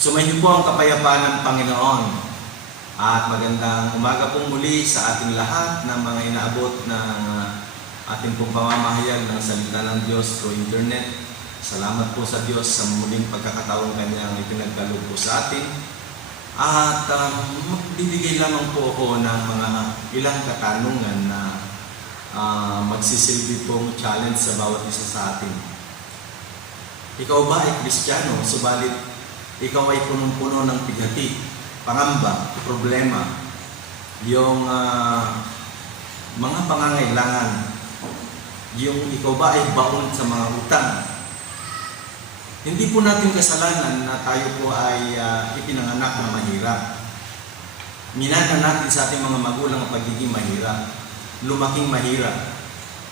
Sumainyo po ang kapayapaan ng Panginoon at magandang umaga pong muli sa ating lahat ng mga inaabot ng ating pong pamamahayag ng salita ng Diyos through internet. Salamat po sa Diyos sa muling pagkakataong Kanyang ipinagkaloob po sa atin. At magbibigay lamang po ako ng mga ilang katanungan na magsisilbi pong challenge sa bawat isa sa atin. Ikaw ba ay Kristiyano, subalit ikaw ay punong-puno ng pighati, pangamba, problema, yung mga pangangailangan, yung ikaw ba ay baon sa mga utang. Hindi po natin kasalanan na tayo po ay ipinanganak na mahirap. Minana natin sa ating mga magulang ang pagiging mahirap, lumaking mahirap.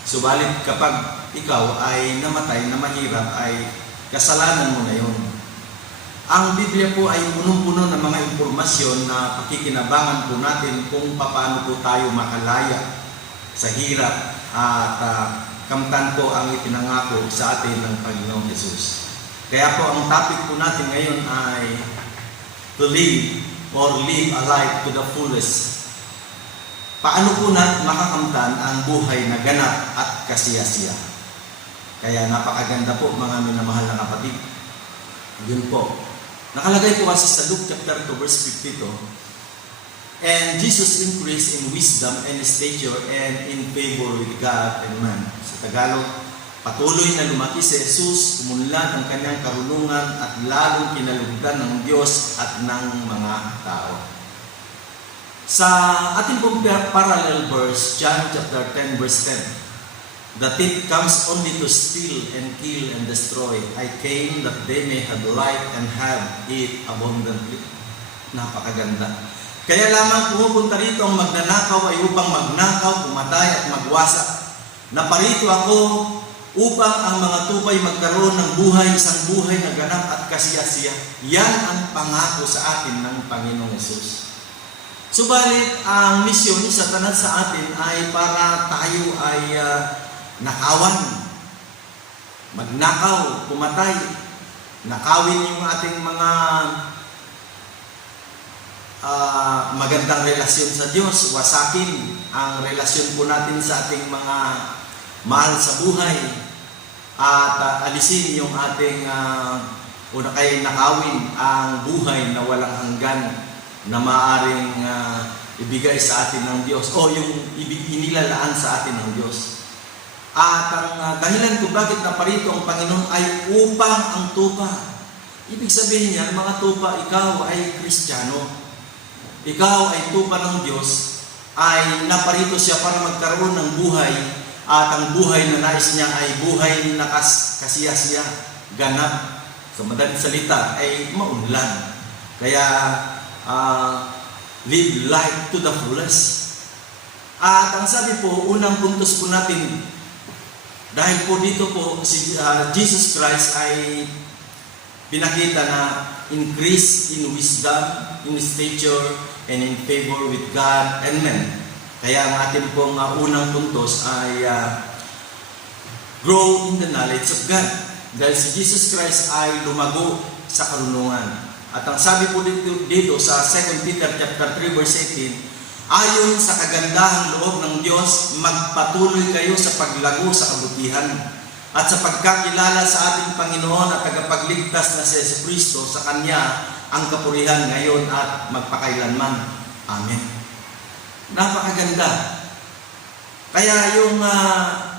Subalit kapag ikaw ay namatay na mahirap, ay kasalanan mo na yun. Ang Biblia po ay punong-puno ng mga impormasyon na pakikinabangan po natin kung paano po tayo makalaya sa hirap at kamtan po ang ipinangako sa atin ng Panginoong Jesus. Kaya po ang topic po natin ngayon ay to live or live a life to the fullest. Paano po natin makakamtan ang buhay na ganap at kasiya-siya? Kaya napakaganda po mga minamahal na kapatid. Yun po. Nakalagay po kasi sa Luke chapter 2 verse 52, and Jesus increased in wisdom and stature and in favor with God and man. Sa Tagalog, patuloy na lumaki si Jesus, umunlad ang kanyang karunungan at lalong kinalugdan ng Diyos at ng mga tao. Sa ating pong parallel verse, John chapter 10 verse 10, the thief comes only to steal and kill and destroy. I came that they may have life and have it abundantly. Napakaganda. Kaya lamang pumupunta rito ang magnanakaw ay upang magnakaw, pumatay at magwasak. Naparito ako upang ang mga tupay magkaroon ng buhay, isang buhay na ganap at kasiyasiya. Yan ang pangako sa atin ng Panginoong Hesus. Subalit, ang misyon ni Satanas sa atin ay para tayo ay nakawan, magnakaw, pumatay, nakawin yung ating mga magandang relasyon sa Diyos, wasakin ang relasyon po natin sa ating mga mahal sa buhay, at alisin yung ating una kay nakawin ang buhay na walang hanggan na maaaring ibigay sa atin ng Diyos o yung inilalaan sa atin ng Diyos. At ang dahilan kung bakit naparito ang Panginoon ay upang ang tupa. Ibig sabihin niya, mga tupa, ikaw ay Kristiyano. Ikaw ay tupa ng Diyos, ay naparito siya para magkaroon ng buhay, at ang buhay na nais niya ay buhay na kasiyasiya, ganap. Sa madaling salita ay maunlad. Kaya live life to the fullest. At ang sabi po, unang puntos po natin, dahil po dito po si Jesus Christ ay pinakita na increase in wisdom, in stature, and in favor with God and men. Kaya ang ating pong unang puntos ay grow in the knowledge of God. Dahil si Jesus Christ ay lumago sa karunungan. At ang sabi po dito sa 2 Peter chapter 3 verse 18, ayon sa kagandahang loob ng Diyos, magpatuloy kayo sa paglago sa kabutihan at sa pagkakilala sa ating Panginoon at tagapagligtas na si Jesucristo. Sa Kanya ang kapurihan ngayon at magpakailanman. Amen. Napakaganda. Kaya yung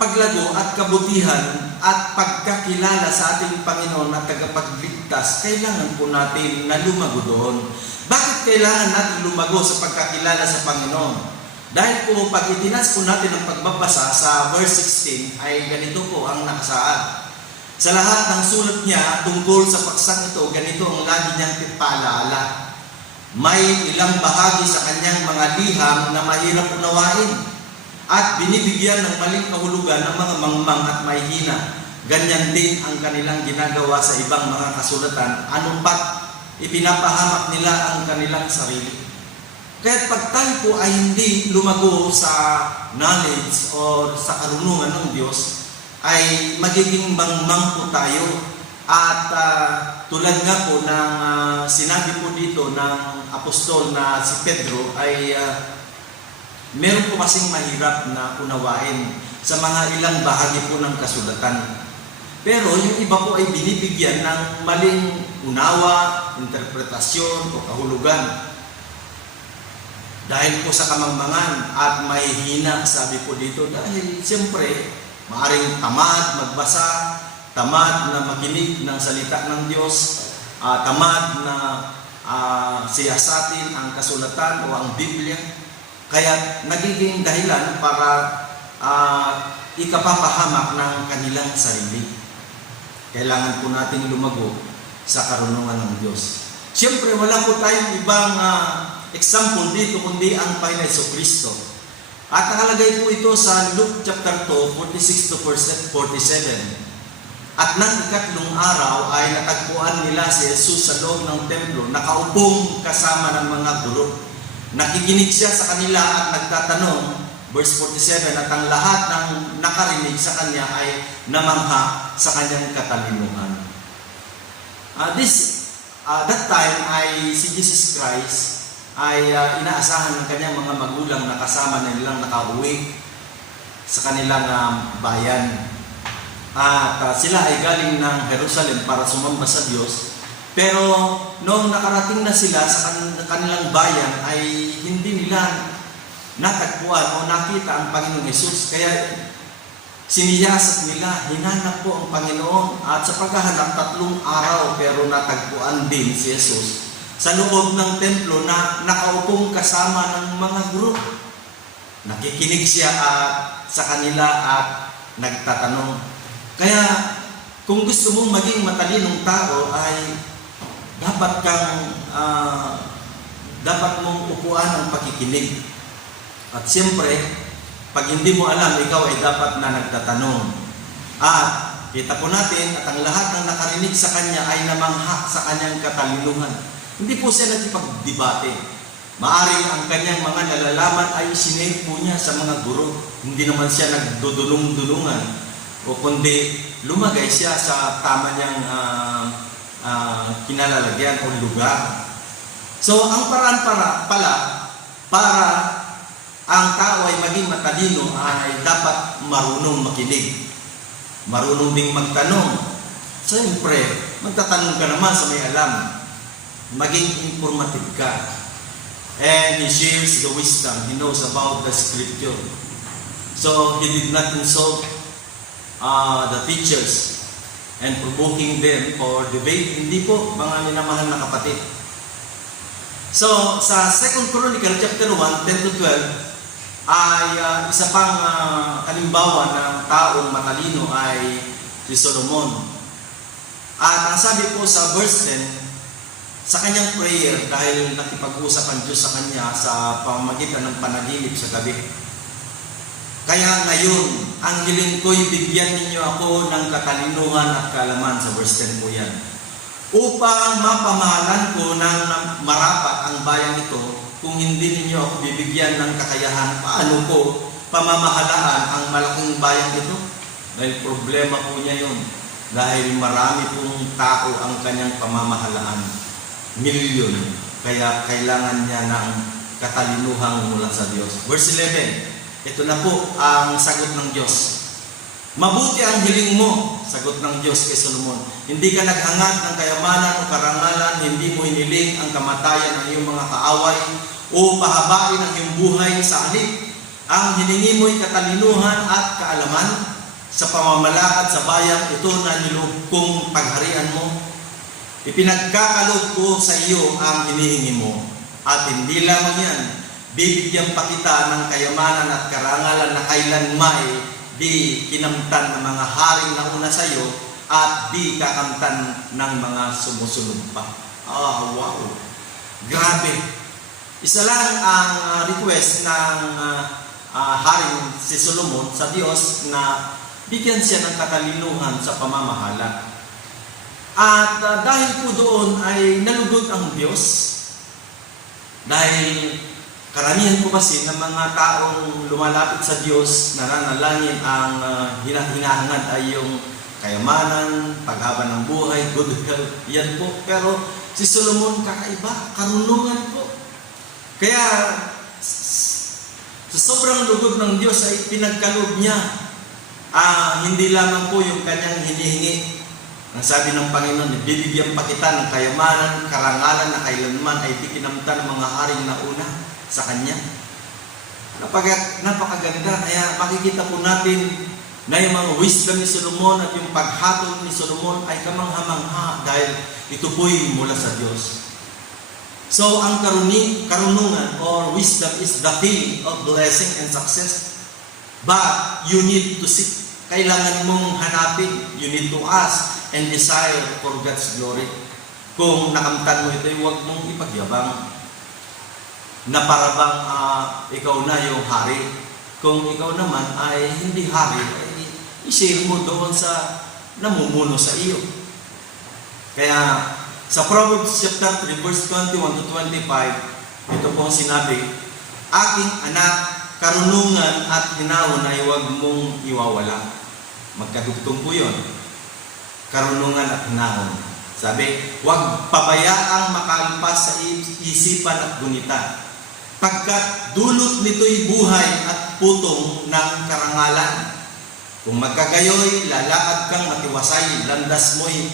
paglago at kabutihan at pagkakilala sa ating Panginoon at tagapagligtas, kailangan po natin na lumago doon. Bakit kailangan natin lumago sa pagkakilala sa Panginoon? Dahil po pag itinas po natin ang pagbabasa sa verse 16 ay ganito po ang nakasaad. Sa lahat ng sulat niya tungkol sa paksang ito, ganito ang lagi niyang paalaala. May ilang bahagi sa kanyang mga liham na mahirap unawain at binibigyan ng maling kahulugan ng mga mangmang at mahihina. Ganyan din ang kanilang ginagawa sa ibang mga kasulatan. Anong pat ipinapahamak nila ang kanilang sarili. Kaya pag tayo po ay hindi lumago sa knowledge or sa karunungan ng Diyos, ay magiging mangmang po tayo at tulad nga po ng sinabi po dito ng apostol na si Pedro ay meron po kasing mahirap na unawain sa mga ilang bahagi po ng kasulatan. Pero yung iba po ay binibigyan ng maling unawa, interpretasyon o kahulugan. Dahil po sa kamangmangan at may hina, sabi po dito, dahil siyempre, maaring tamad magbasa, tamad na makinig ng salita ng Diyos, tamad na siyasatin ang kasulatan o ang Biblia. Kaya nagiging dahilan para ikapapahamak ng kanilang sarili. Kailangan po nating lumago sa karunungan ng Diyos. Siyempre, wala po tayong ibang example dito kundi ang Panginoon Jesucristo. At nakalagay po ito sa Luke chapter 2, 46 to 47. At nang ikatlong araw ay natagpuan nila si Jesus sa loob ng templo, nakaupong kasama ng mga guro. Nakikinig siya sa kanila at nagtatanong, verse 47, at ang lahat ng nakarinig sa kanya ay namangha sa kanyang katalinuhan. That time ay si Jesus Christ ay inaasahan ng kanyang mga magulang na kasama na nilang nakauwi sa kanilang bayan. At sila ay galing ng Jerusalem para sumamba sa Diyos. Pero noong nakarating na sila sa kanilang bayan ay hindi nila natagpuan o nakita ang Panginoong Hesus. Kaya siniyasat nila, hinanap po ang Panginoon. At sa paghahanap 3 araw pero natagpuan din si Hesus sa loob ng templo na nakaupong kasama ng mga guro. Nakikinig siya sa kanila at nagtatanong. Kaya kung gusto mong maging matalinong tao ay dapat mong upuan ang pakikinig. At siyempre, pag hindi mo alam, ikaw ay dapat na nagtatanong. At kita po natin at ang lahat ng nakarinig sa kanya ay namangha sa kanyang katalinuhan. Hindi po siya nagpagdebate. Maaring ang kanyang mga nalalaman ay sinare po niya sa mga guro. Hindi naman siya nagdudulong-dulungan. O kundi lumagay siya sa tama niyang kinalalagyan o lugar. So, ang paraan para ang tao ay maging matalino ay dapat marunong makinig. Marunong ding magtanong. Siyempre, magtatanong ka naman sa may alam. Maging informative ka. And he shares the wisdom. He knows about the scripture. So, he did not insult the teachers and provoking them for debate. Hindi po, mga minamahal na kapatid. So, sa 2 Chronicle chapter 1, 10 to 12, ay isa pang halimbawa ng taong matalino ay si Solomon. At ang sabi po sa verse 10, sa kanyang prayer, dahil nakipag-usap ang Diyos sa kanya sa pamamagitan ng panaginip sa gabi. Kaya ngayon, ang hiling ko'y bigyan ninyo ako ng katalinuhan at kaalaman, sa verse 10 po yan, upang mapamahalan ko ng marapat ang bayang ito. Kung hindi ninyo ako bibigyan ng kakayahan, paano ko pamamahalaan ang malaking bayang ito? Dahil problema po niya yun. Dahil marami pong tao ang kanyang pamamahalaan. Milyon. Kaya kailangan niya ng katalinuhang mula sa Diyos. Verse 11. Ito na po ang sagot ng Diyos. Mabuti ang hiling mo, sagot ng Diyos kay Solomon. Hindi ka naghangad ng kayamanan o karangalan, hindi mo hiniling ang kamatayan ng iyong mga kaaway o pahabain ang iyong buhay sa halip. Ang hiningi mo'y katalinuhan at kaalaman sa pamamalakad sa bayan, ito na niloob kong pagharian mo. Ipinagkakaloob ko sa iyo ang hinihingi mo. At hindi lamang yan, bibigyan pa kita ng kayamanan at karangalan na kailanmay di kinamtan ng mga haring nauna sa iyo at di kakamtan ng mga sumusunod pa. Wow! Grabe! Isa lang ang request ng haring si Solomon sa Diyos na bigyan siya ng katalinuhan sa pamamahala. At dahil po doon ay nalugod ang Diyos. Dahil karamihan po kasi ng mga taong lumalapit sa Diyos, nananalangin, ang hinahangad ay yung kayamanan, paghaba ng buhay, good health, yan po. Pero si Solomon kakaiba, karunungan po. Kaya sa sobrang lugod ng Diyos ay pinagkaloob niya. Hindi lamang po yung kanyang hinihingi. Ang sabi ng Panginoon, bibigyan pa kita ng kayamanan, karangalan na kailanman ay di kinamtan ng mga haring nauna sa kanya. Napakaganda. Kaya makikita po natin na yung mga wisdom ni Solomon at yung paghatol ni Solomon ay kamangha-mangha dahil ito po'y mula sa Diyos. So, ang karunungan or wisdom is the key of blessing and success. But you need to seek. Kailangan mong hanapin. You need to ask and desire for God's glory. Kung nakamtan mo ito, huwag mong ipagyabang na parabang ikaw na yung hari. Kung ikaw naman ay hindi hari, ay i-share mo doon sa namumuno sa iyo. Kaya sa Proverbs chapter 3, verse 21 to 25, ito po ang sinabi, aking anak, karunungan at hinahon ay huwag mong iwawala. Magkadugtong po yun. Karunungan at hinahon. Sabi, huwag pabayaang makalpas sa isipan at gunita, pagkat dulot nito'y buhay at putong ng karangalan. Kung magkagayoy, lalakad kang matiwasay, landas mo'y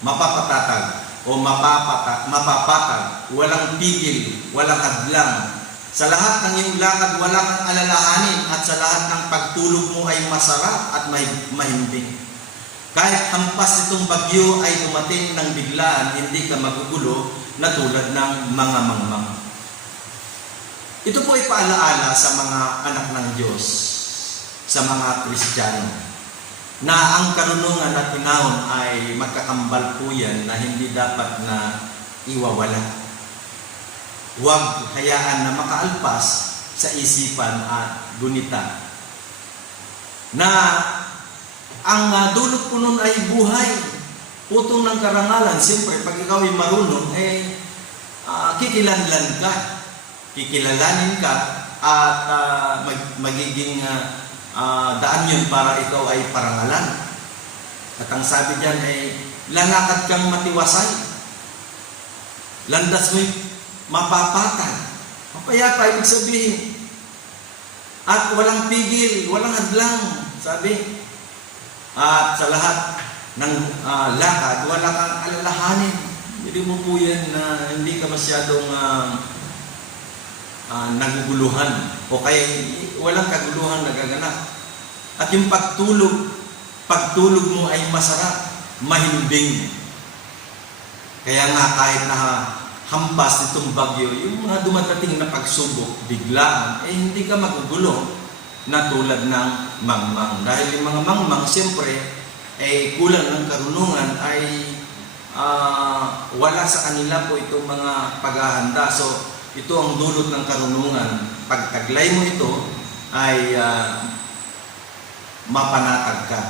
mapapatatag o mapapatag, walang pigil, walang hadlang. Sa lahat ng iyong lakad, wala kang alalahanin, at sa lahat ng pagtulog mo ay masarap at mahimbing. Kahit hampas itong bagyo ay dumating ng biglaan, hindi ka magugulo na tulad ng mga mangmang. Ito po ay paalaala sa mga anak ng Diyos, sa mga Kristiyano, na ang karunungan at hinahon ay magkakambal po yan na hindi dapat na iwawala. Huwag hayaan na makaalpas sa isipan at gunita. Na ang dulot po nun ay buhay, putong ng karangalan. Siyempre, pag ikaw ay marunong, kikilanlan ka. Kikilalanin ka at magiging daan yun para ikaw ay parangalan. At ang sabi diyan ay lalakad kang matiwasay. Landas mo'y mapapatag. Mapayapa, ibig sabihin. At walang pigil, walang hadlang. Sabi, at sa lahat ng lakad, wala kang alalahanin. Hindi mo po yan na hindi ka masyadong naguguluhan o kaya walang kaguluhan nagaganap. At yung pagtulog mo ay masarap, mahimbing. Kaya nga kahit na hampas nitong bagyo, yung mga dumadating na pagsubok, biglaan, hindi ka magugulo na tulad ng mangmang. Dahil yung mga mangmang, siyempre, kulang ng karunungan ay wala sa kanila po itong mga paghahanda. So, ito ang dulot ng karunungan. Pag taglay mo ito, ay mapanatag ka.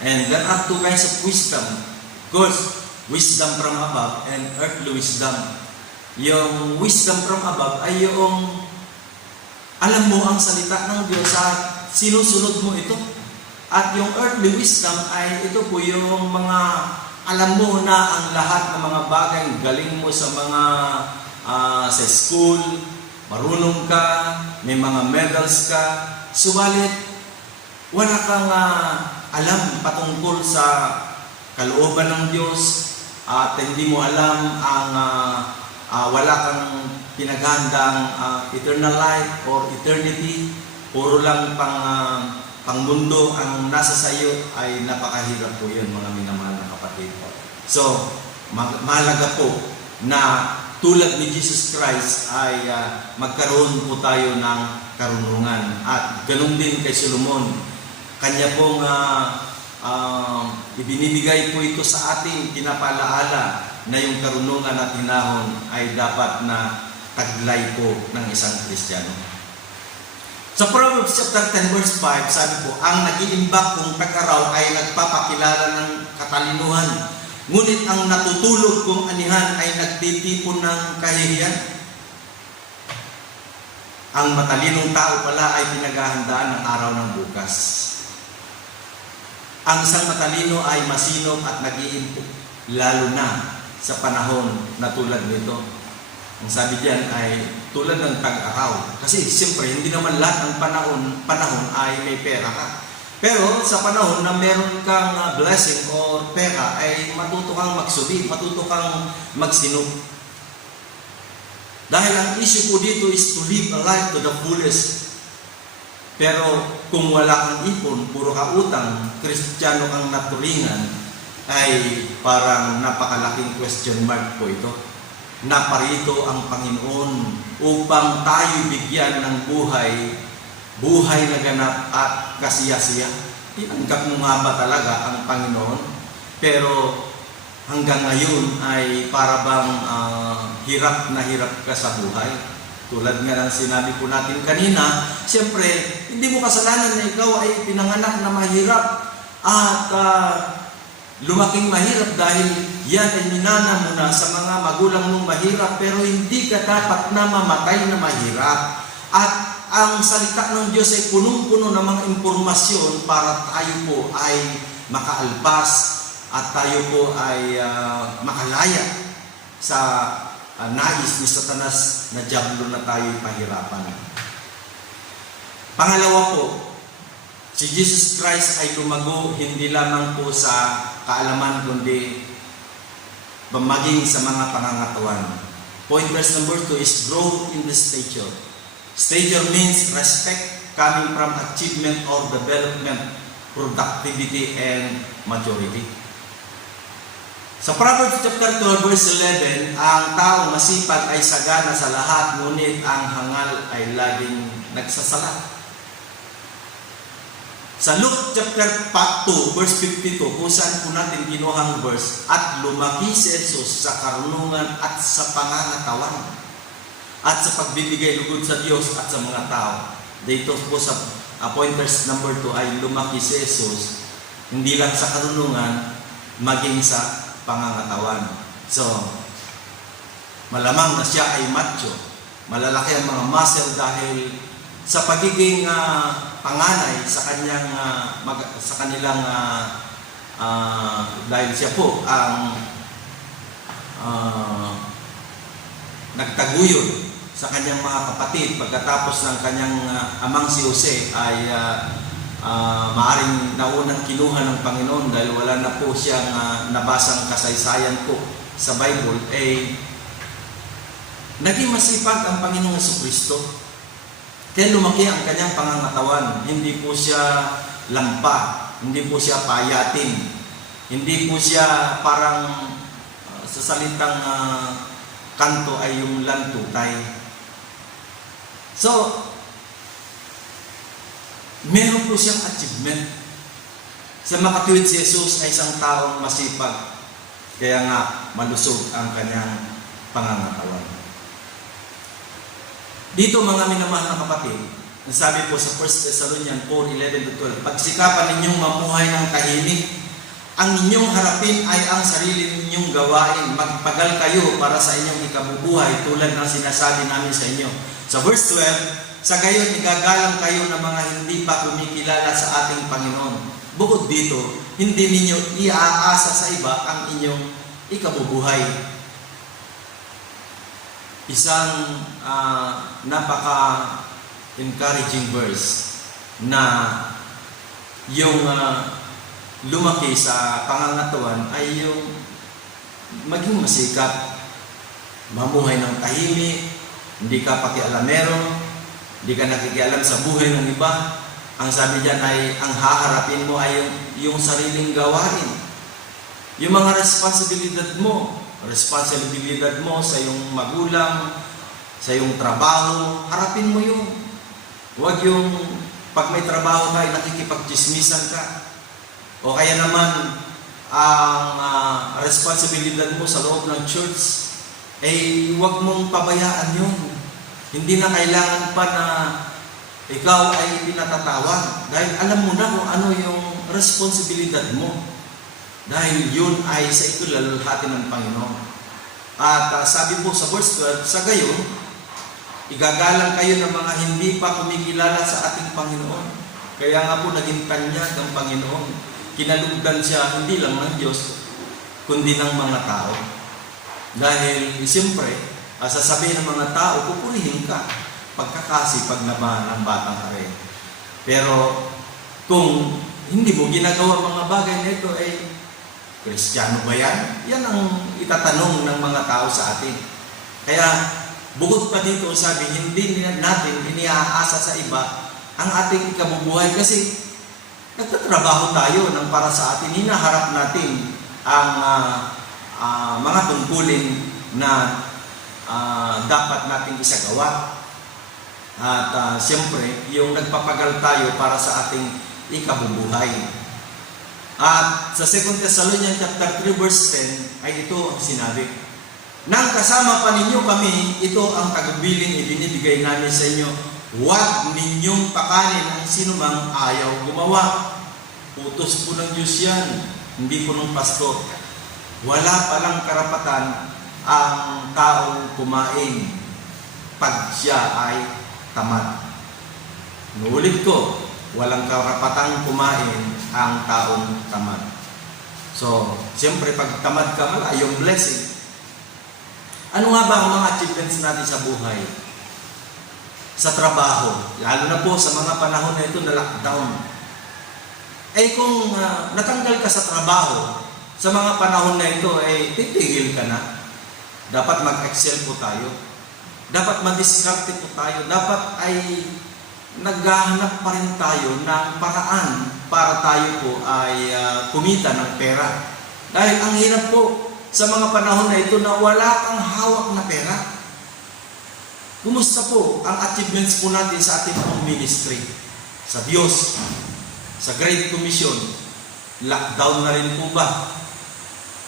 And there are two kinds of wisdom. Of course, wisdom from above and earthly wisdom. Yung wisdom from above ay yung alam mo ang salita ng Diyos at sinusunod mo ito. At yung earthly wisdom ay ito po yung mga alam mo na ang lahat ng mga bagay, galing mo sa mga sa school, marunong ka, may mga medals ka, subalit wala kang alam patungkol sa kalooban ng Diyos at hindi mo alam ang wala kang pinaghandang eternal life or eternity, puro lang pang mundo ang nasa sa iyo, ay napakahirap po yun, mga minamahal na kapatid. So, mahalaga po na tulad ni Jesus Christ ay magkaroon po tayo ng karunungan. At ganun din kay Solomon. Kanya pong ibinibigay po ito sa ating pinapalaala na yung karunungan at hinahon ay dapat na taglay po ng isang Kristiyano. Sa Proverbs chapter 10 verse 5, sabi po, ang nag-iimbak kung tag-araw ay nagpapakilala ng katalinuhan, ngunit ang natutulog kung anihan ay nagtitipon ng kahihiyan. Ang matalinong tao pala ay pinaghahandaan ng araw ng bukas. Ang isang matalino ay masinop at nag-iimpo, lalo na sa panahon na tulad nito. Ang sabi diyan ay tulad ng tag-araw. Kasi siyempre, hindi naman lahat ng panahon ay may pera ka. Pero sa panahon na meron kang blessing or pera, ay matuto kang magsubi, matuto kang magsinop. Dahil ang issue po dito is to live a life to the fullest. Pero kung wala kang ipon, puro ka utang, Kristiyano kang naturingan, ay parang napakalaking question mark po ito. Naparito ang Panginoon upang tayo bigyan ng buhay na ganap at kasiya-siya. Tinanggap mo nga ba talaga ang Panginoon? Pero hanggang ngayon ay para bang hirap na hirap ka sa buhay. Tulad nga ng sinabi po natin kanina, siyempre, hindi mo kasalanan na ikaw ay pinanganak na mahirap at lumaking mahirap dahil yan ay minana mo na sa mga magulang mong mahirap, pero hindi ka dapat na mamatay na mahirap. At ang salita ng Diyos ay punong-puno ng mga impormasyon para tayo po ay makaalpas at tayo po ay makalaya sa nais ni Satanas na dyablo na tayo pahirapan. Pangalawa po, si Jesus Christ ay lumago hindi lamang po sa kaalaman kundi maging sa mga pangangatawan. Point verse number 2 is growth in the stature. Stature means respect coming from achievement or development, productivity, and maturity. Sa Proverbs chapter 12 verse 11, ang taong masipag ay sagana sa lahat, ngunit ang hangal ay laging nagsasala. Sa Luke chapter 2 verse 52, kung saan po natin kinuhang verse, at lumaki si Jesus sa karunungan at sa pangangatawan at sa pagbibigay lugod sa Diyos at sa mga tao. Dito po sa pointers number 2 ay lumaki si Jesus hindi lang sa karunungan, maging sa pangangatawan. So, malamang na siya ay macho. Malalaki ang mga muscle dahil sa pagiging panganay sa kanyang dahil siya po ang nagtaguyod sa kanyang mga kapatid pagkatapos ng kanyang amang si Jose ay maaring naunang kinuha ng Panginoon dahil wala na po siyang nabasang kasaysayan po sa Bible, naging masipag ang Panginoong Jesucristo. Kaya lumaki ang kanyang pangangatawan. Hindi po siya lampa, hindi po siya payatin, hindi po siya parang sa salitang kanto ay yung lantutay. So, meron po siyang achievement. Sa makatuwid si Jesus ay isang taong masipag, kaya nga malusog ang kanyang pangangatawan. Dito mga minamahal na kapatid, sabi po sa 1 Thessalonians 4:11-12, pagsikapan ninyong mamuhay ng tahimik, ang inyong harapin ay ang sarili ninyong gawain, magpagal kayo para sa inyong ikabubuhay tulad ng sinasabi namin sa inyo. Sa verse 12, sa gayon igagalang kayo ng mga hindi pa kumikilala sa ating Panginoon. Bukod dito, hindi ninyo iaasa sa iba ang inyong ikabubuhay. Isang napaka-encouraging verse na yung lumaki sa pangangatawan ay yung maging masikap, mamuhay ng tahimik, hindi ka pakialamero, hindi ka nakikialam sa buhay ng iba. Ang sabi diyan ay ang haharapin mo ay yung sariling gawain, yung mga responsibilidad mo sa iyong magulang, sa iyong trabaho, harapin mo yun. Huwag yung pag may trabaho ka ay nakikipagchismisan ka. O kaya naman ang responsibilidad mo sa loob ng church ay huwag mong pabayaan yun. Hindi na kailangan pa na ikaw ay pinatatawag dahil alam mo na kung ano yung responsibilidad mo. Dahil yun ay sa ikalalahati ng Panginoon. At sabi po sa verse 12, sa gayon, igagalang kayo ng mga hindi pa kumikilala sa ating Panginoon. Kaya nga po naging tanyag ang Panginoon. kinalugdan siya hindi lang ng Diyos, kundi ng mga tao. Dahil, siyempre, sasabihin ng mga tao, pupurihin ka pagkakasipag naman ng batang are. Pero, kung hindi mo ginagawa mga bagay nito, Kristiyano ba yan? Yan ang itatanong ng mga tao sa atin. Kaya, bukod pa dito, sabi, hindi natin iniaasa sa iba ang ating ikabubuhay kasi nagtatrabaho tayo ng para sa atin. Hinaharap natin ang mga tungkulin na dapat nating isagawa. At siyempre, yung nagpapagal tayo para sa ating ikabubuhay. At sa 2 Thessalonians chapter 3 verse 10 ay ito ang sinabi. Nang kasama pa ninyo kami, ito ang tagubilin ibinibigay namin sa inyo. Huwag ninyong pakanin ang sinumang ayaw gumawa. Utos po ng Diyos yan, hindi po ng pastor. Wala palang karapatan ang taong kumain pag siya ay tamad. Nuulit ko, walang karapatang kumain ang taong tamad. So, siyempre pag tamad ka, malayong blessing. Ano nga ba ang mga achievements natin sa buhay? Sa trabaho, lalo na po sa mga panahon na ito na lockdown. Kung natanggal ka sa trabaho, sa mga panahon na ito, titigil ka na. Dapat mag-excel po tayo. Dapat mag-discarte po tayo. Dapat ay naghahanap pa rin tayo ng paraan para tayo po ay kumita ng pera. Dahil ang hirap po sa mga panahon na ito na wala kang hawak na pera. Kumusta po ang achievements po natin sa ating pong ministry? Sa Diyos, sa Great Commission, lockdown na rin po ba?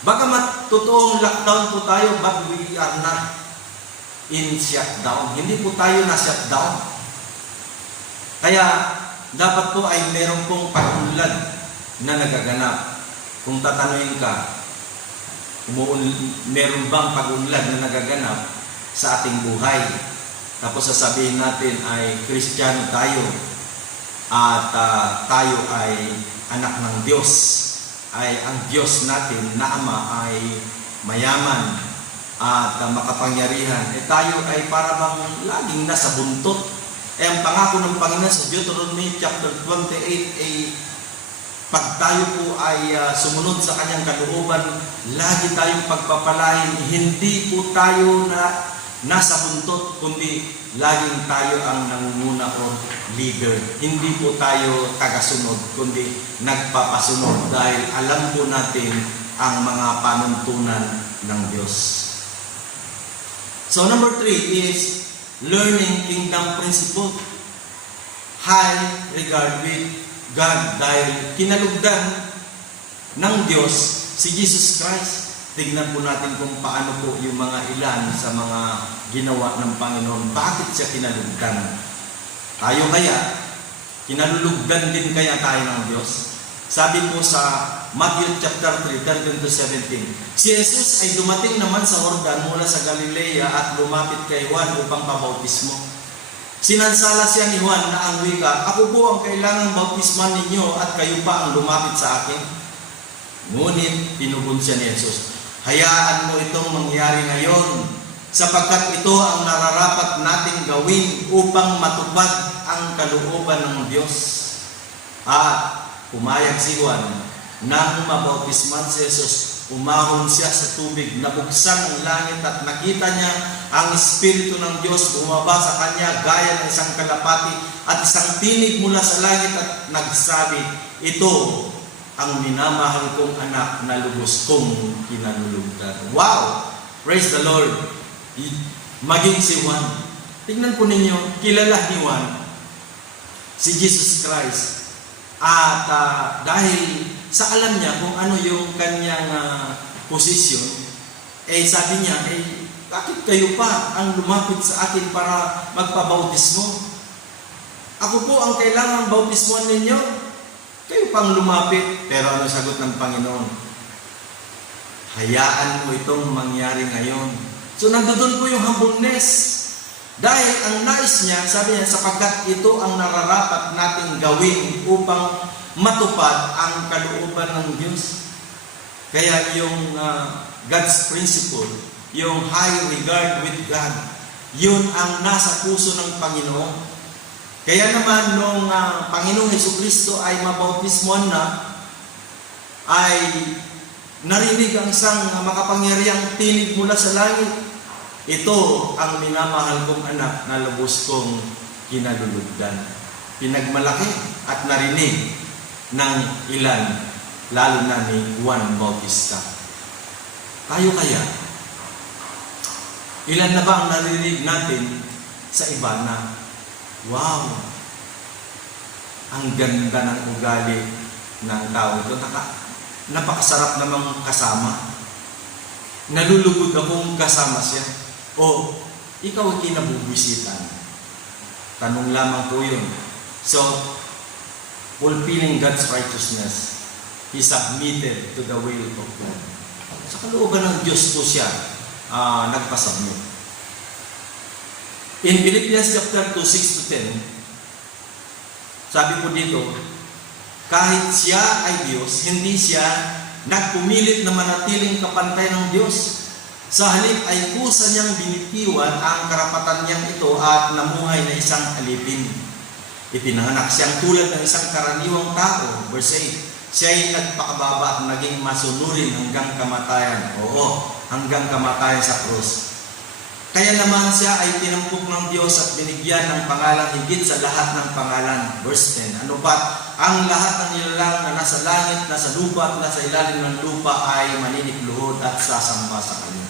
Bagamat totoong lockdown po tayo, but we are not in shutdown. Hindi po tayo na shutdown. Kaya, dapat po ay meron pong pag-unlad na nagaganap. Kung tatanungin ka, meron bang pag-unlad na nagaganap sa ating buhay? Tapos sasabihin natin ay Kristiyano tayo at tayo ay anak ng Diyos. Ay ang Diyos natin na Ama ay mayaman at makapangyarihan. Tayo ay para bang laging nasa buntot. Ang pangako ng Panginoon sa Deuteronomy chapter 28 pag tayo po ay sumunod sa kanyang kalooban, lagi tayong pagpapalain. Hindi po tayo na nasa buntot, kundi laging tayo ang nangunguna o leader. Hindi po tayo tagasunod, kundi nagpapasunod dahil alam po natin ang mga panuntunan ng Diyos. So number 3 is learning kingdom principle. High regard with God dahil kinalugdan ng Diyos si Jesus Christ. Tignan po natin kung paano po yung mga ilan sa mga ginawa ng Panginoon. Bakit siya kinalugdan? Tayo kaya, kinalulugdan din kaya tayo ng Diyos? Sabi po sa Matthew chapter 3, 13-17, si Jesus ay dumating naman sa Jordan mula sa Galilea at lumapit kay Juan upang pabautismo. Sinansala siya ni Juan na ang wika, ako po ang kailangang bautisman ninyo at kayo pa ang lumapit sa akin. Ngunit tinugon siya ni Jesus, hayaan mo itong mangyari ngayon sapagkat ito ang nararapat nating gawin upang matupad ang kalooban ng Diyos. At pumayag si Juan. Nang mabautisman si Jesus, umahon siya sa tubig, nabuksan ang langit at nakita niya ang Espiritu ng Diyos bumaba sa kanya gaya ng isang kalapati at isang tinig mula sa langit at nagsabi, ito ang minamahal kong anak na lubos kong kinalulugdan. Wow! Praise the Lord! Maging si Juan. Tingnan po ninyo, kilala ni Juan si Jesus Christ. At dahil sa alam niya kung ano yung kanyang posisyon, sabi niya, bakit kayo pa ang lumapit sa akin para magpabautismo? Ako po ang kailangang bautismoan ninyo. Kayo pang lumapit. Pero ano sagot ng Panginoon? Hayaan mo itong mangyari ngayon. So nandoon po yung humbleness. Dahil ang nais niya, sabi niya, sapagkat ito ang nararapat nating gawin upang matupad ang kalooban ng Diyos. Kaya yung God's principle, yung high regard with God, yun ang nasa puso ng Panginoon. Kaya naman nung Panginoong Jesucristo ay mabautismoan na, ay narinig ang isang makapangyarihang tinig mula sa langit. Ito ang minamahal kong anak na lubos kong kinalulugdan. Pinagmalaki at narinig ng ilan, lalo na ni Juan Bautista. Tayo kaya, ilan na ba ang narinig natin sa iba na, wow, ang ganda ng ugali ng tao ito. Napakasarap namang kasama. Nalulugod akong kasama siya. O, ikaw ay kinabubwisitan. Tanong lamang po yun. So, fulfilling God's righteousness, He submitted to the will of God. Sa kalooban ng Diyos po siya nagpasubmit. In Philippians chapter 2, 6-10, sabi po dito, kahit siya ay Diyos, hindi siya nagpumilit na manatiling kapantay ng Diyos. Sa halip ay kusa niyang binitiwan ang karapatan niyang ito at namuhay na isang alipin. Ipinanganak siyang tulad ng isang karaniwang tao. Verse 8, siya ay nagpakababa at naging masunurin hanggang kamatayan. Oo, hanggang kamatayan sa krus. Kaya naman siya ay tinampok ng Diyos at binigyan ng pangalang higit sa lahat ng pangalan. Verse 10, ano ba? Ang lahat ng nilalang na nasa langit, nasa lupa at nasa ilalim ng lupa ay maninikluhod at sasamba sa Kanya.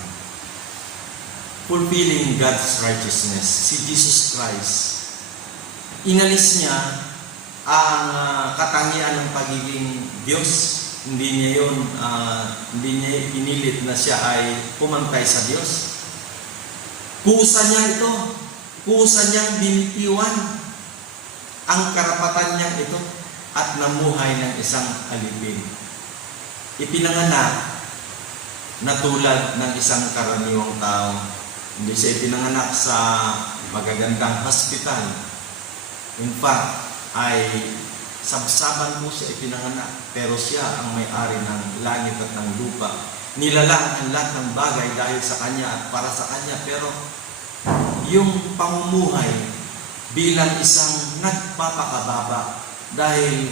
Fulfilling God's righteousness, si Jesus Christ, inalis niya ang katangian ng pagiging Diyos. Hindi niya yun, hindi niya pinilit na siya ay pumantay sa Diyos. Kusa niya ito, kusa niyang binitiwan ang karapatan niya ito at namuhay ng isang alipin. Ipinanganak na tulad ng isang karaniwang tao. Hindi siya ipinanganak sa magagandang hospital. In fact, ay sabsaban mo siya ipinanganak, pero siya ang may-ari ng langit at ng lupa. Nilalang ang lahat ng bagay dahil sa Kanya at para sa Kanya, pero yung pamumuhay bilang isang nagpapakababa dahil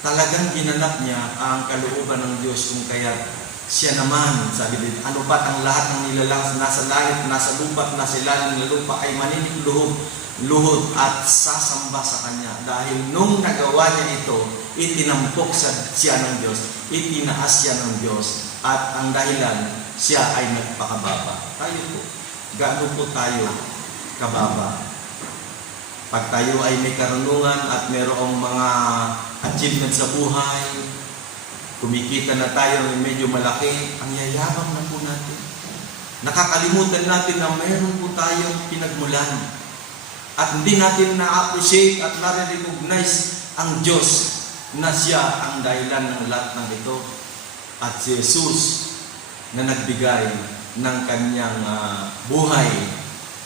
talagang ginanap niya ang kalooban ng Diyos, kung kaya siya naman, sabi dito, ano ba't ang lahat ng nilalang nasa langit, nasa lupa at nasa ilalim ng lupa ay maninikluhod at sasamba sa Kanya. Dahil nung nagawa niya ito, itinampok siya ng Diyos, itinaas siya ng Diyos, at ang dahilan, siya ay nagpakababa. Tayo po, gaano po tayo kababa? Pag tayo ay may karunungan at mayroong mga achievement sa buhay, kumikita na tayo ng medyo malaki, ang yayabang na po natin. Nakakalimutan natin na mayroon po tayong pinagmulan. At hindi natin na-appreciate at na-recognize ang Diyos na siya ang dahilan ng lahat ng ito. At si Jesus na nagbigay ng kanyang buhay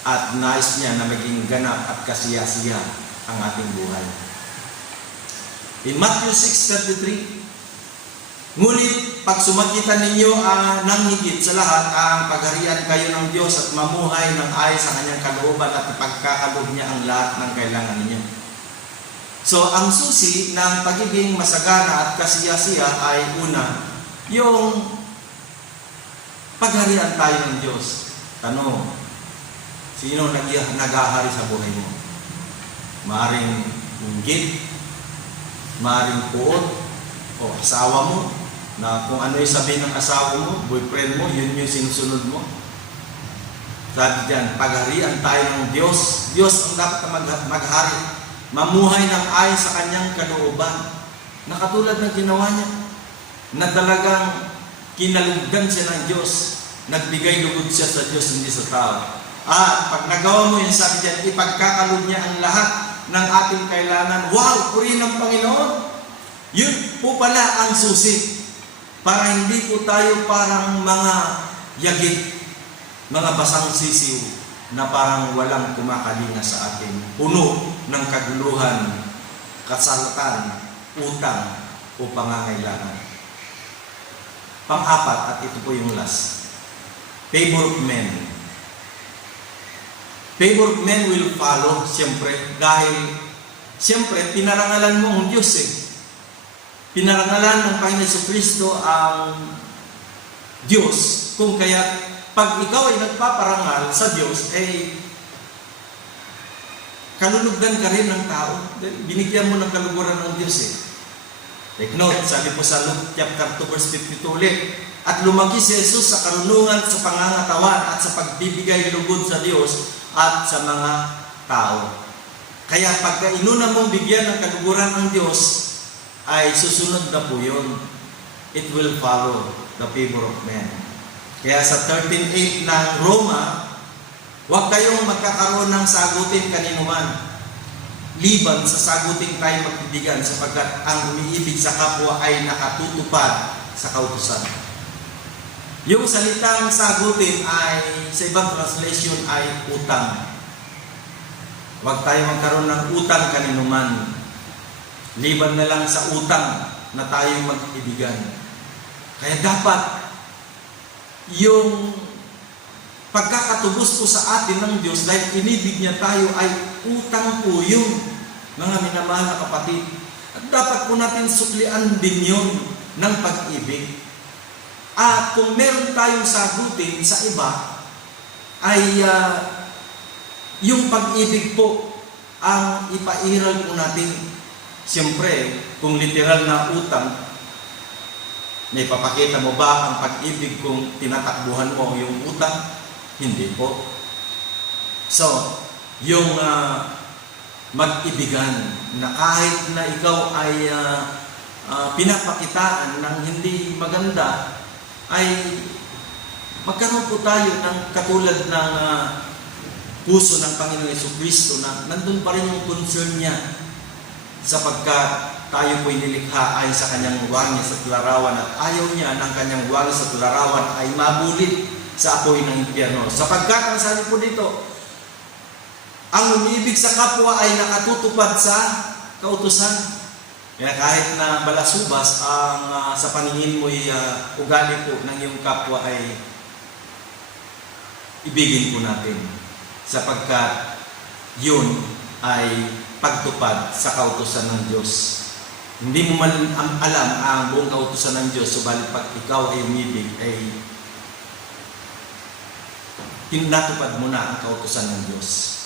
at nais niya na maging ganap at kasiya-siya ang ating buhay. In Matthew 6:33, ngunit pag sumakitan ninyo ng higit sa lahat ang pagharian kayo ng Diyos at mamuhay ng ayon sa Kanyang kalooban at ipagkakaloob niya ang lahat ng kailangan ninyo. So, ang susi ng pagiging masagana at kasiya-siya ay una, yung pagharian tayo ng Diyos. Tanong, sino naghahari sa buhay mo? Maaring inggit, maaring puot, o asawa mo, na kung ano yung sabihin ng asawa mo, boyfriend mo, yun yung sinusunod mo. Sabi dyan, pagharian tayo ng Diyos. Diyos ang dapat na maghari. Mamuhay ng ayon sa Kanyang kalooban. Nakatulad ng ginawa niya, na talagang kinalugdan siya ng Diyos. Nagbigay lugod siya sa Diyos, hindi sa tao. At pag nagawa mo yun, sabi dyan, ipagkakaloob niya ang lahat ng ating kailangan. Wow! Purihin ng Panginoon! Yun po pala ang susi. Para hindi po tayo parang mga yagit, mga basang sisiw na parang walang kumakalinga sa atin. Puno ng kaguluhan, kasalatan, utang, o pangangailangan. Pang-apat, at ito po yung last, favor of men. Favor of men will follow, siyempre, dahil siyempre, pinarangalan mo ang Diyos eh. Pinarangalan ng Panginoon Jesucristo ang Diyos, kung kaya pag ikaw ay nagpaparangal sa Diyos, eh, kalulugdan ka rin ng tao. Binigyan mo ng kaluguran ng Diyos eh. Take note, sabi po sa Luke chapter 2 verse 52 ulit, at lumaki si Jesus sa karunungan, sa pangangatawan, at sa pagbibigay lugod sa Diyos at sa mga tao. Kaya pagka inuna mong bigyan ng kaluguran ng Diyos, ay susunod na po yun. It will follow the favor of men. Kaya sa 13:8 ng Roma, huwag kayong magkakaroon ng sagutin kaninuman, liban sa sagutin tayo magbibigan, sapagkat ang umiibig sa kapwa ay nakatutupad sa kautusan. Yung salitang sagutin ay, sa ibang translation, ay utang. Huwag tayo magkaroon ng utang kaninuman, liban na lang sa utang na tayo mag-ibigan. Kaya dapat yung pagkakatubos po sa atin ng Diyos dahil inibig niya tayo ay utang po yun, mga minamahal na kapatid. At dapat po natin suklian din yun ng pag-ibig. At kung meron tayong sagutin sa iba, ay yung pag-ibig po ang ipairal po natin. Siyempre, kung literal na utang, may papakita mo ba ang pag-ibig kung tinatakbuhan mo yung utang? Hindi po. So, yung mag-ibigan na kahit na ikaw ay pinapakitaan ng hindi maganda, ay magkaroon po tayo ng katulad ng puso ng Panginoon Jesucristo na nandun pa rin yung concern niya sapagkat tayo po'y nilikha ay sa kanyang wangis at larawan at ayaw niya ng kanyang wangis at larawan ay mabulit sa apoy ng impyerno. Sapagkat ang sabi po dito, ang umibig sa kapwa ay nakatutupad sa kautusan. Kaya kahit na balasubas ang sa paningin mo'y ugali po ng iyong kapwa ay ibigin po natin. Sapagkat yun ay pagtupad sa kautusan ng Diyos. Hindi mo man alam ang buong kautusan ng Diyos, subalit pag ikaw ay umibig, ay tinatupad mo na ang kautusan ng Diyos.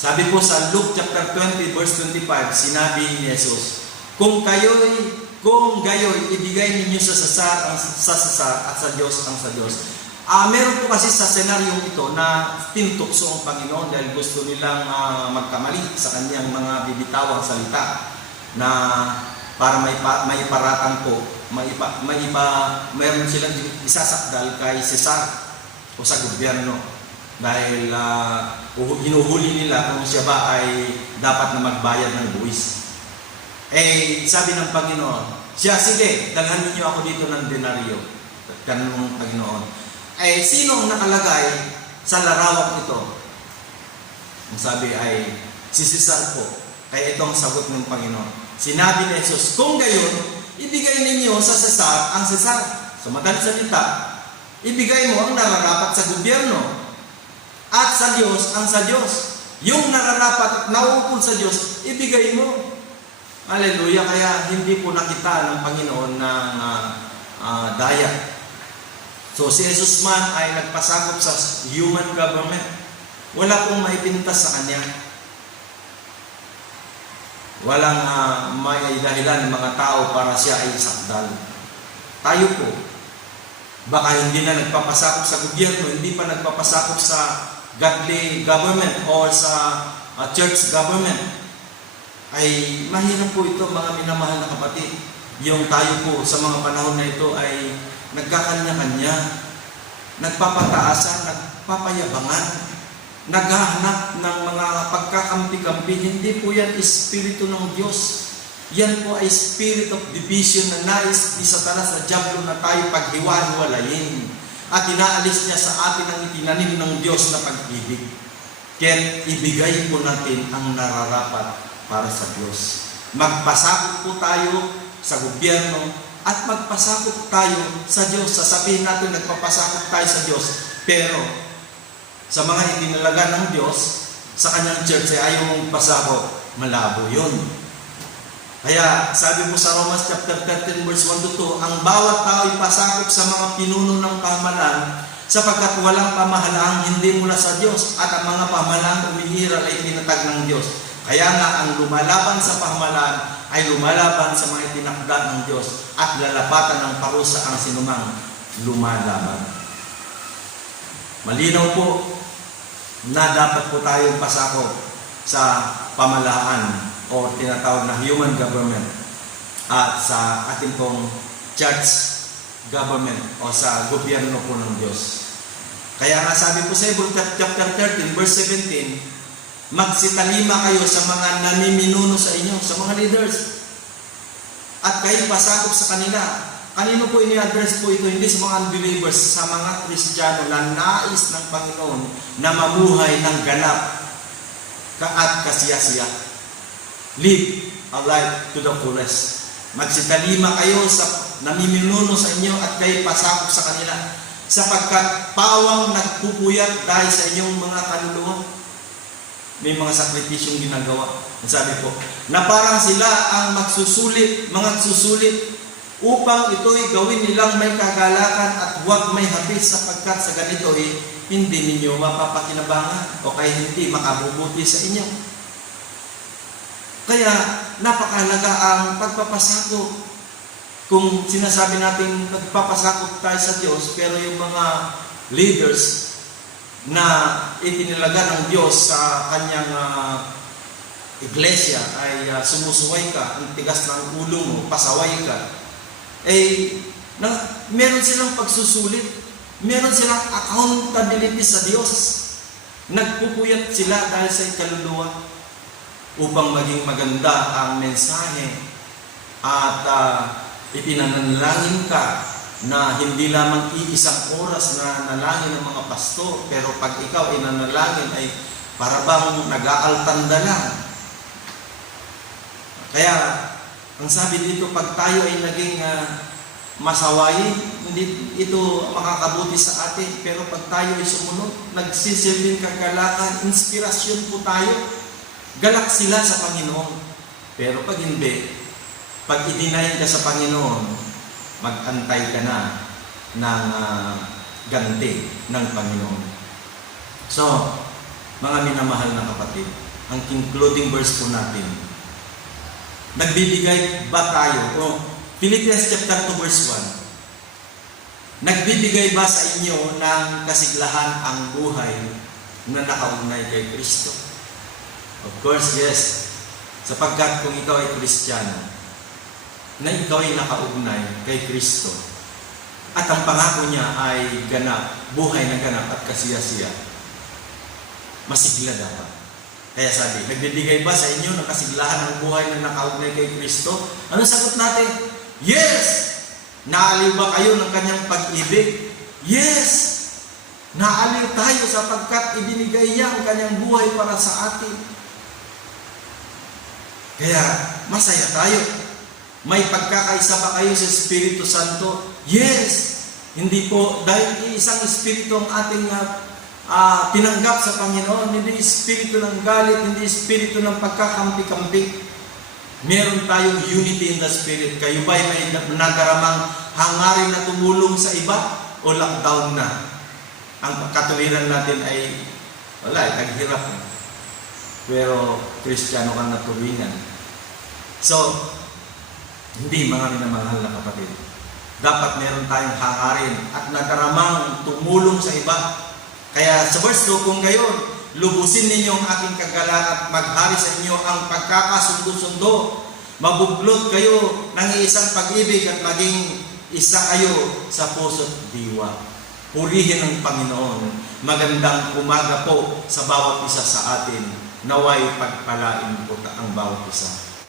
Sabi po sa Luke chapter 20 verse 25, sinabi ni Jesus, kung gayoy ibigay ninyo sa sasar at sa Diyos ang sa Diyos. Meron po kasi sa senaryong ito na tinutokso ang Panginoon dahil gusto nilang magkamali sa kanyang mga bibitawang salita na para may paratang po, mayroon silang isasakdal kay Cesar o sa gobyerno dahil hinuhuli nila kung siya ba ay dapat na magbayad ng buwis. Eh, sabi ng Panginoon, sige, dalhan niyo ako dito ng denaryo. Ganun ng Panginoon. Eh, sino ang nakalagay sa larawang ito? Ang sabi ay, si Cesar po. Kaya ito ang sagot ng Panginoon. Sinabi ni Jesus, kung gayon, ibigay ninyo sa Cesar ang Cesar. Sa madaling salita, ibigay mo ang nararapat sa gobyerno. At sa Diyos, ang sa Diyos. Yung nararapat at nauukol sa Diyos, ibigay mo. Hallelujah. Kaya hindi po nakita ng Panginoon ng daya. So si Jesus man ay nagpasakop sa human government. Wala pong maipintas sa kanya. Walang may dahilan ng mga tao para siya ay isakdal. Tayo po, baka hindi na nagpapasakop sa gobyerno, hindi pa nagpapasakop sa godly government or sa church government, ay mahirap po ito, mga minamahal na kapatid. Yung tayo po sa mga panahon na ito ay nagkakanya-kanya, nagpapataasan, nagpapayabangan, naghahanap ng mga pagkakampi-kampi. Hindi po yan espiritu ng Diyos. Yan po ay spirit of division na nais ni Satanas na diablo na tayo paghiwa-hiwalayin. At inaalis niya sa atin ang itinanim ng Diyos na pag-ibig. Kaya ibigay po natin ang nararapat para sa Diyos. Magpasakop po tayo sa gobyerno, at magpasakop tayo sa Diyos. Sasabihin natin nagpapasakop tayo sa Diyos, pero sa mga itinalaga ng Diyos sa kanyang church ay ayaw mong pasakop, malabo yun. Kaya sabi po sa Romans chapter 13 verse 1-2, ang bawat tao ay pasakop sa mga pinuno ng pamahalaan, sapagkat walang pamahalaang hindi mula sa Diyos, at ang mga pamahalaang umihiral ay tinatag ng Diyos. Kaya nga ang lumalaban sa pamahalaan ay lumalaban sa mga itinakda ng Diyos, at lalapatan ng parusa ang sinumang lumalaban. Malinaw po na dapat po tayong pasakop sa pamahalaan o tinatawag na human government at sa ating pong church government o sa gobyerno po ng Diyos. Kaya nga sabi po sa Hebrews chapter 13 verse 17, magsitalima kayo sa mga namiminuno sa inyo, sa mga leaders, at kayo pasakop sa kanila. Kanino po ini-address po ito? Hindi sa mga unbelievers, sa mga Kristiyano na nais ng Panginoon na mamuhay ng ganap at kasiya-siya. Live a life to the fullest. Magsitalima kayo sa namiminuno sa inyo at kayo pasakop sa kanila, sapagkat pawang nagpupuyat dahil sa inyong mga kaluluwa. May mga sakripisyong ginagawa. Sabi po, na parang sila ang mga susulit upang ito'y gawin nilang may kagalakan at huwag may habis, sapagkat sa ganito'y hindi ninyo mapapakinabangan o kaya hindi makabubuti sa inyo. Kaya napakahalaga ang pagpapasakop. Kung sinasabi natin nagpapasakop tayo sa Diyos, pero yung mga leaders na itinilaga ng Diyos sa kanyang iglesia ay sumusuway ka, ang tigas ng ulo mo, pasaway ka, meron silang pagsusulit, meron silang accountability sa Diyos. Nagpupuyat sila dahil sa kaluluwa upang maging maganda ang mensahe at ipinanalangin ka na hindi lamang iisang oras na nalangin ng mga pastor, pero pag ikaw ay nanalangin ay para bang nag-aaltanda lang. Kaya ang sabi dito, pag tayo ay naging masawayin, hindi ito makakabuti sa atin. Pero pag tayo ay sumunod, nagsisilbing kagalakan, inspirasyon po tayo, galak sila sa Panginoon. Pero pag hindi, pag idinayin ka sa Panginoon, mag-antay ka na ng ganti ng Panginoon. So, mga minamahal na kapatid, ang concluding verse po natin, nagbibigay ba tayo? Philippians chapter 2 verse 1. Nagbibigay ba sa inyo ng kasiglahan ang buhay na nakaugnay kay Kristo? Of course, yes. Sapagkat kung ikaw ay Kristiyano, na ikaw ay nakaugnay kay Kristo, at ang pangako niya ay ganap, buhay na ganap at kasiyasiya, masigla dapat. Kaya sabi, nagbibigay ba sa inyo ng kasiglahan ng buhay na nakaugnay kay Kristo? Ano sagot natin? Yes! Naaliw ba kayo ng kanyang pag-ibig? Yes! Naaliw tayo sapagkat ibinigay niya ang kanyang buhay para sa atin. Kaya masaya tayo. May pagkakaisa ba kayo sa Espiritu Santo? Yes! Hindi po dahil isang Espiritu ang ating tinanggap sa Panginoon, hindi espiritu ng galit, hindi espiritu ng pagkakampi-kampi. Meron tayong unity in the Spirit. Kayo ba'y may nagaramang hangarin na tumulong sa iba o lockdown na? Ang katuwiran natin ay wala, taghirap. Pero Kristiyano ka na tuwingan. So, hindi mga minamahal na kapatid. Dapat meron tayong hangarin at nagaramang tumulong sa iba. Kaya sa verse 2, kung gayon, lubusin ninyo ang aking kagalakan at maghari sa inyo ang pagkakasundo-sundo. Mabublot kayo ng isang pag-ibig at maging isa kayo sa puso't diwa. Purihin ang Panginoon. Magandang umaga po sa bawat isa sa atin. Naway pagpalain po ang bawat isa.